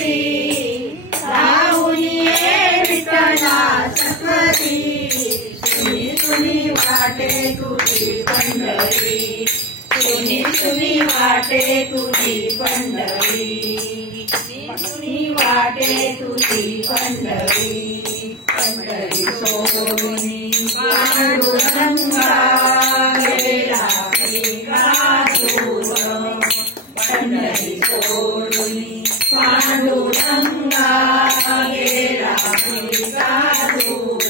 पंढरी राहून ये विठ्ठला सत्वरी सुनी सुनी वाटे तुझी पंढरी सुनी सुनी वाटे तुझी पंढरी सुनी वाटे तुझी पंढरी पंढरी सोनी पांडुरंगा गेला दूर पंढरी सोनी पांडुरंगा गेला दूर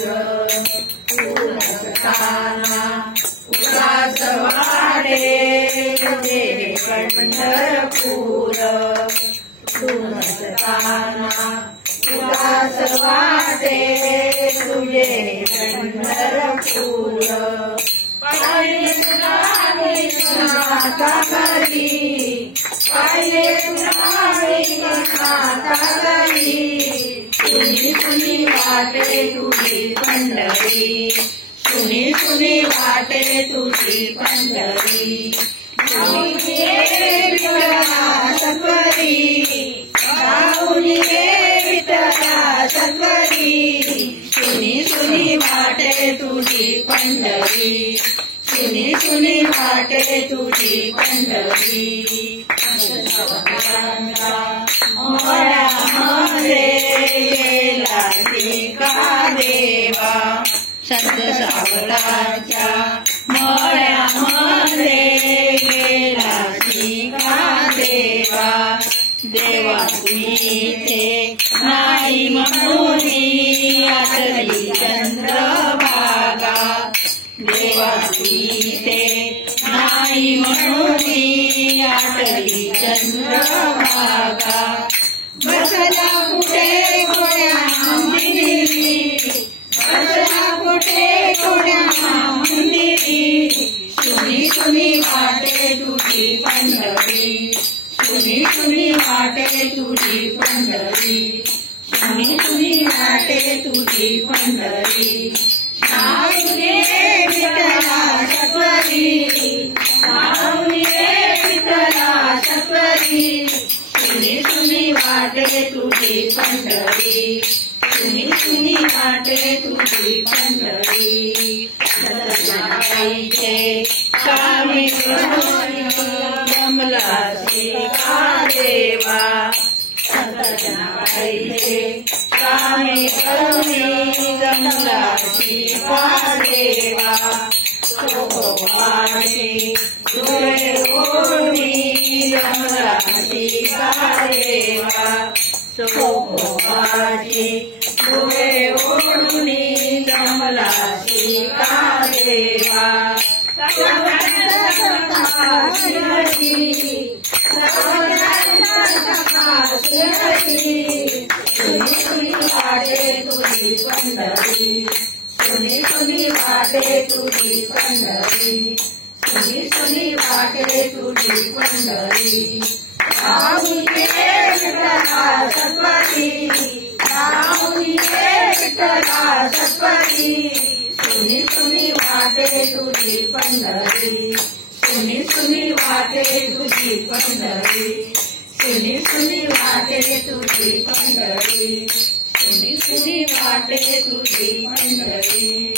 उल्हासताना उल्हास वाटे तुझे पंढरपूर उल्हासताना उल्हास वाटे तुझे पंढरपूर पाहिले तुला विघ्नाचा घरी पाहिले तुला विघ्नाचा घरी सुनी सुनी वाटे तुझी पंढरी सुनी सुनी वाटे तुझी पंढरी राहून ये विठ्ठला सत्वरी राहून ये विठ्ठला सत्वरी सुनी सुनी वाटे तुझी पंढरी सुनी सुनी वाटे तुझी पंढरी मळ्यामध्ये गेला टिका देवा संत सावळाच्या मळ्यामध्ये गेला टिका देवा देवा तुम्ही ते नाही म्हणून आटली चंद्रभागा देवा तुम्ही ते नाही म्हणून आटली चंद्रभागा बसला कुठे कोण्या मंदिरी बसला कुठे कोण्या मंदिरी सुनी सुनी वाटे तुझी पंढरी सुनी सुनी वाटे तुझी पंढरी सुनी सुनी वाटे तुझी पंढरी राहून ये विठ्ठला सत्वरी राहून ये विठ्ठला सत्वरी सुनी सुनी वाटे तुझी पंढरी सुनी सुनी वाटे तुझी पंढरी सतनाबाईचे कामी जमला शिका देवा सतनाबाईचे कामी जमला शिका देवा सोपाशी डोळे ओढणी जमला शिका देवा सोपाशी डोळे ओढणी जमला शिका देवा सुनी सुनी वाटे तुझी पंढरी सुनी सुनी वाटे तुझी पंढरी सुनी सुनी वाटे तुझी पंढरी राहून ये विठ्ठला सत्वरी राहून ये विठ्ठला सत्वरी सुनी सुनी वाटे तुझी पंढरी सुनी सुनी वाटे तुझी पंढरी सुनी सुनी वाटे तुझी पंढरी सुनी सुनी वाटे तुझी पंढरी।